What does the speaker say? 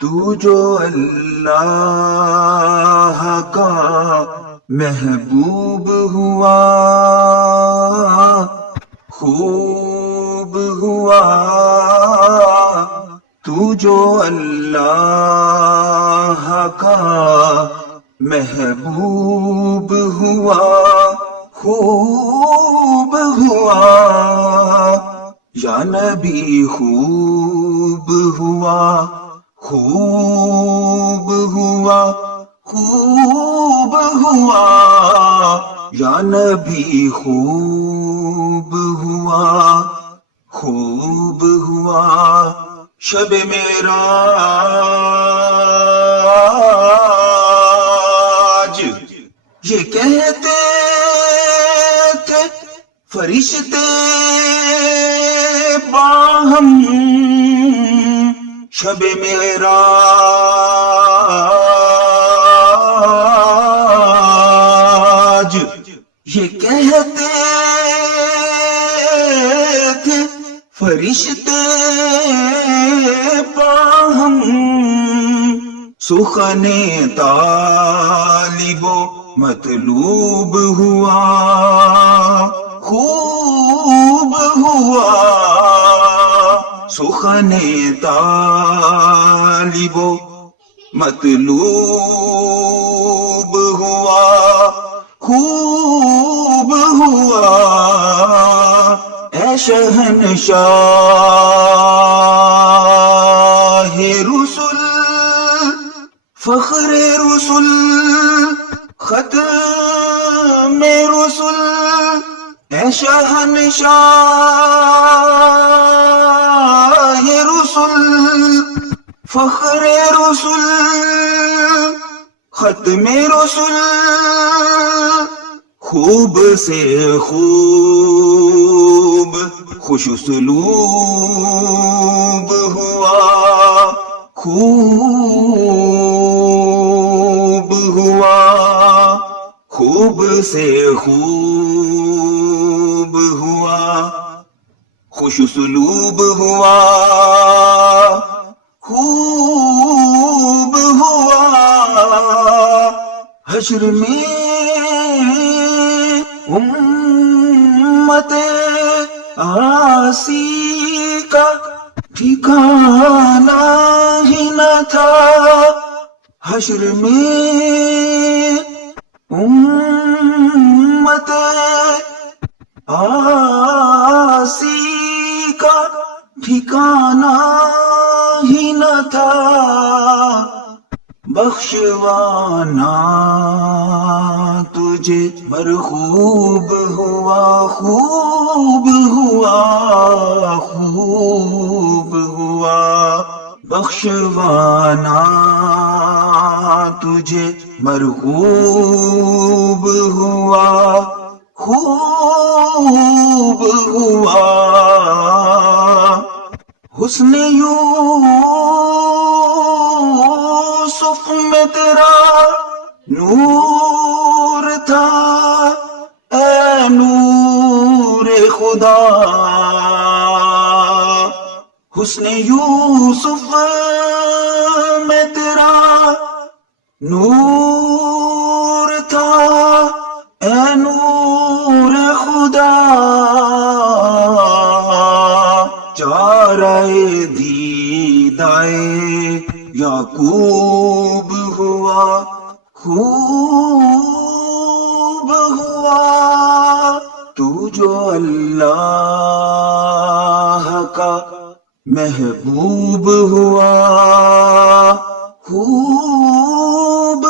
تو جو اللہ کا محبوب ہوا خوب ہوا، تو جو اللہ کا محبوب ہوا خوب ہوا، یا نبی خوب ہوا خوب ہوا خوب ہوا، یا نبی خوب ہوا خوب ہوا۔ شب معراج یہ کہتے تھے فرشتے باہم، شب معراج یہ کہتے تھے فرشتے باہم، سخن طالب و مطلوب ہوا خوب ہوا، سخن طالب و مطلوب ہوا خوب ہوا، اے شہنشاہ رسل فخر رسل ختم رسل، اے شہنشاہ رسل فخر رسل ختم رسل، خوب سے خوب خوش اسلوب ہوا خوب ہوا، خوب سے خوب ہوا خوش اسلوب ہوا خوب ہوا، حشر میں امت آسی کا ٹھکانہ ہی نہ تھا، حشر میں امت آسی کا ٹھکانہ ہی نہ تھا، بخشوانا تجھے مرغوب ہوا خوب ہوا خوب ہوا، بخشوانا تجھے مرغوب ہوا خوب ہوا، حسن یوسف میں تیرا نور تھا، اے نور خدا، حسن یوسف میں تیرا نور تھا، اے نور خدا، چارہ دیدائے یعقوب ہوا خوب ہوا، تو جو اللہ کا محبوب ہوا خوب